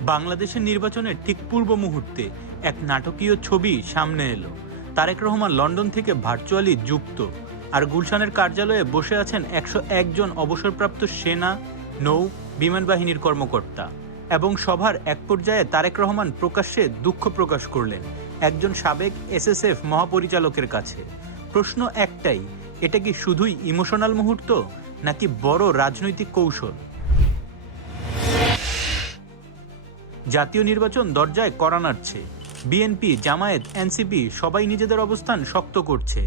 বাংলাদেশের নির্বাচনের ঠিক পূর্ব মুহূর্তে এক নাটকীয় ছবি সামনে এলো। তারেক রহমান লন্ডন থেকে ভার্চুয়ালি যুক্ত। আর গুলশানের কার্যালয়ে বসে আছেন একশো একজন অবসরপ্রাপ্ত সেনা, নৌ, বিমান বাহিনীর কর্মকর্তা। এবং সভার এক পর্যায়ে তারেক রহমান প্রকাশ্যে দুঃখ প্রকাশ করলেন একজন সাবেক এসএসএফ মহাপরিচালকের কাছে। প্রশ্ন একটাই, এটা কি শুধুই ইমোশনাল মুহূর্ত নাকি বড় রাজনৈতিক কৌশল? জাতীয় নির্বাচন দরজায় কড়া নাড়ছে। বিএনপি, জামায়াত, এনসিপি সবাই নিজেদের অবস্থান শক্ত করছে।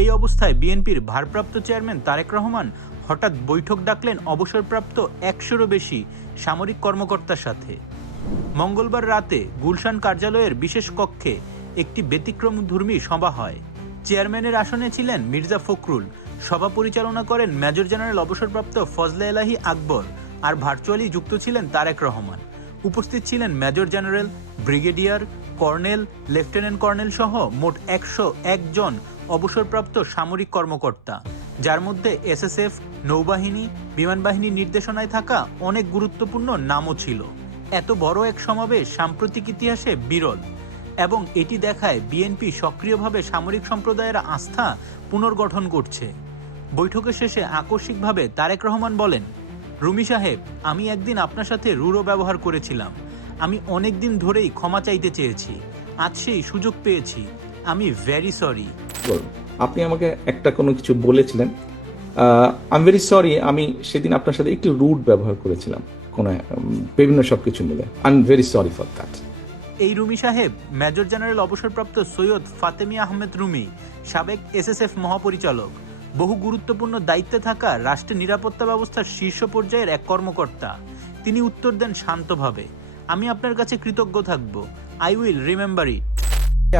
এই অবস্থায় বিএনপির ভারপ্রাপ্ত চেয়ারম্যান তারেক রহমান হঠাৎ বৈঠক ডাকলেন অবসরপ্রাপ্ত একশোরও বেশি সামরিক কর্মকর্তার সাথে। মঙ্গলবার রাতে গুলশান কার্যালয়ের বিশেষ কক্ষে একটি ব্যতিক্রমধর্মী সভা হয়। চেয়ারম্যানের আসনে ছিলেন মির্জা ফখরুল। সভা পরিচালনা করেন মেজর জেনারেল অবসরপ্রাপ্ত ফজলে এলাহি আকবর। আর ভার্চুয়ালি যুক্ত ছিলেন তারেক রহমান। উপস্থিত ছিলেন major general, brigadier, colonel, lieutenant colonel সহ মোট একশো একজন অবসরপ্রাপ্ত সামরিক কর্মকর্তা। যার মধ্যে এসএসএফ, নৌবাহিনী, বিমান বাহিনীর নির্দেশনায় থাকা অনেক গুরুত্বপূর্ণ নামও ছিল। এত বড় এক সমাবেশ সাম্প্রতিক ইতিহাসে বিরল এবং এটি দেখায় বিএনপি সক্রিয়ভাবে সামরিক সম্প্রদায়ের আস্থা পুনর্গঠন করছে। বৈঠকের শেষে আকস্মিকভাবে তারেক রহমান বলেন রুমি সাহেব আমি একদিন আপনার সাথে রূঢ় ব্যবহার করেছিলাম। আমি অনেক দিন ধরেই ক্ষমা চাইতে চেয়েছি। আজ সেই সুযোগ পেয়েছি। আমি ভেরি সরি আপনি আমাকে একটা কোনো কিছু বলেছিলেন। আই এম ভেরি সরি আমি সেদিন আপনার সাথে একটু রুড ব্যবহার করেছিলাম। কোনো বিভিন্ন সব কিছু মিলে। I am very sorry for that এই রুমি সাহেব মেজর জেনারেল অবসরপ্রাপ্ত সৈয়দ ফাতেমি আহমেদ রুমি সাবেক এসএসএফ মহাপরিচালক। বহু গুরুত্বপূর্ণ দায়িত্বে থাকা রাষ্ট্রের নিরাপত্তা ব্যবস্থার শীর্ষ পর্যায়ের এক কর্মকর্তা। তিনি উত্তর দেন শান্তভাবে আমি আপনার কাছে কৃতজ্ঞ থাকব। আই উইল রিমেম্বার ইট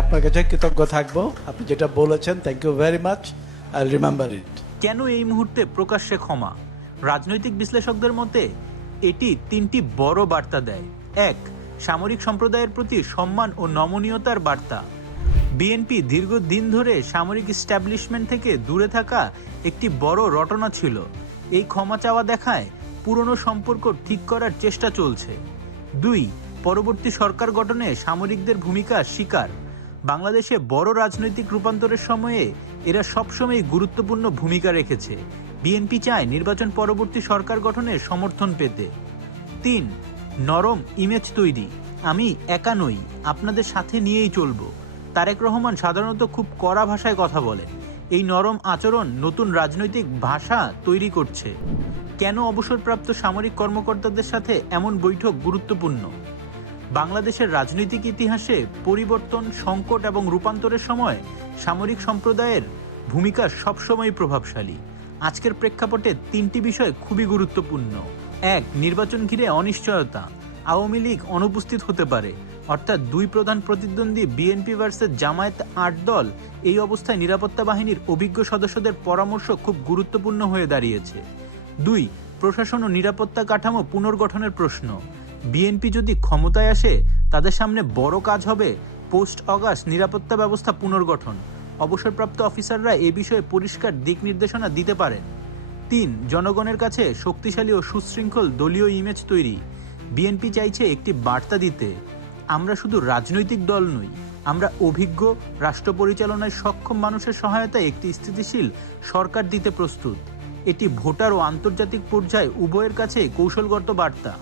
আপনার কাছে কৃতজ্ঞ থাকব। আপনি যেটা বলেছেন thank you very much I remember it কেন এই মুহূর্তে প্রকাশ্যে ক্ষমা? রাজনৈতিক বিশ্লেষকদের মতে এটি তিনটি বড় বার্তা দেয়। এক সামরিক সম্প্রদায়ের প্রতি সম্মান ও নমনীয়তার বার্তা। বিএনপি দীর্ঘদিন ধরে সামরিক স্ট্যাবলিশমেন্ট থেকে দূরে থাকা একটি বড় রটনা ছিল। এই ক্ষমা চাওয়া দেখায় পুরনো সম্পর্ক ঠিক করার চেষ্টা চলছে। দুই, পরবর্তী সরকার গঠনে সামরিকদের ভূমিকা স্বীকার। বাংলাদেশে বড় রাজনৈতিক রূপান্তরের সময়ে এরা সবসময় গুরুত্বপূর্ণ ভূমিকা রেখেছে। বিএনপি চায় নির্বাচন পরবর্তী সরকার গঠনে সমর্থন পেতে। তিন, নরম ইমেজ তৈরি। আমি একা নই, আপনাদের সাথে নিয়েই চলবো। তারেক রহমান সাধারণত খুব কড়া ভাষায় কথা বলেন। এই নরম আচরণ নতুন রাজনৈতিক ভাষা তৈরি করছে। কেন অবসরপ্রাপ্ত সামরিক কর্মকর্তাদের সাথে এমন বৈঠক গুরুত্বপূর্ণ? বাংলাদেশের রাজনৈতিক ইতিহাসে পরিবর্তন, সংকট এবং রূপান্তরের সময় সামরিক সম্প্রদায়ের ভূমিকা সবসময় প্রভাবশালী। আজকের প্রেক্ষাপটে তিনটি বিষয় খুবই গুরুত্বপূর্ণ। এক, নির্বাচন ঘিরে অনিশ্চয়তা। আওয়ামী লীগ অনুপস্থিত হতে পারে। অর্থাৎ দুই প্রধান প্রতিদ্বন্দ্বী বিএনপি ভার্সেস জামায়াত আট দল এই অবস্থায় নিরাপত্তা বাহিনীর অভিজ্ঞ সদস্যদের পরামর্শ খুব গুরুত্বপূর্ণ হয়ে দাঁড়িয়েছে। দুই, প্রশাসন ও নিরাপত্তা কাঠামো পুনর্গঠনের প্রশ্ন। বিএনপি যদি ক্ষমতায় আসে, তাদের সামনে বড় কাজ হবে পোস্ট অগাস্ট নিরাপত্তা ব্যবস্থা পুনর্গঠন। অবসরপ্রাপ্ত অফিসাররা এ বিষয়ে পরিষ্কার দিক নির্দেশনা দিতে পারেন। তিন, জনগণের কাছে শক্তিশালী ও সুশৃঙ্খল দলীয় ইমেজ তৈরি। বিএনপি চাইছে একটি বার্তা দিতে। আমরা শুধু রাজনৈতিক দল নই, আমরা অভিজ্ঞ রাষ্ট্র পরিচালনায় সক্ষম মানুষের সহায়তায় একটি স্থিতিশীল সরকার দিতে প্রস্তুত। এটি ভোটার ও আন্তর্জাতিক পর্যায়ে উভয়ের কাছে কৌশলগত বার্তা।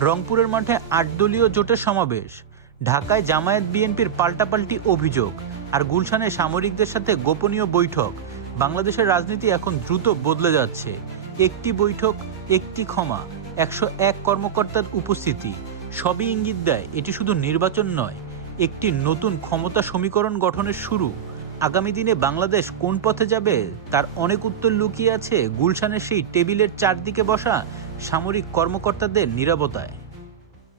রংপুরের মাঠে আট দলীয় জোটের সমাবেশ, ঢাকায় জামায়াত বিএনপির পাল্টাপাল্টি অভিযোগ আর গুলশানে সামরিকদের সাথে গোপনীয় বৈঠক। বাংলাদেশের রাজনীতি এখন দ্রুত বদলে যাচ্ছে। একটি বৈঠক, একটি ক্ষমা, একশো এক কর্মকর্তার উপস্থিতি। সবই ইঙ্গিত দেয়, এটি শুধু নির্বাচন নয়, একটি নতুন ক্ষমতা সমীকরণ গঠনের শুরু। আগামী দিনে বাংলাদেশ কোন পথে যাবে, তার অনেক উত্তর লুকিয়ে আছে গুলশানের সেই টেবিলের চারদিকে বসা সামরিক কর্মকর্তাদের নিরাপত্তায়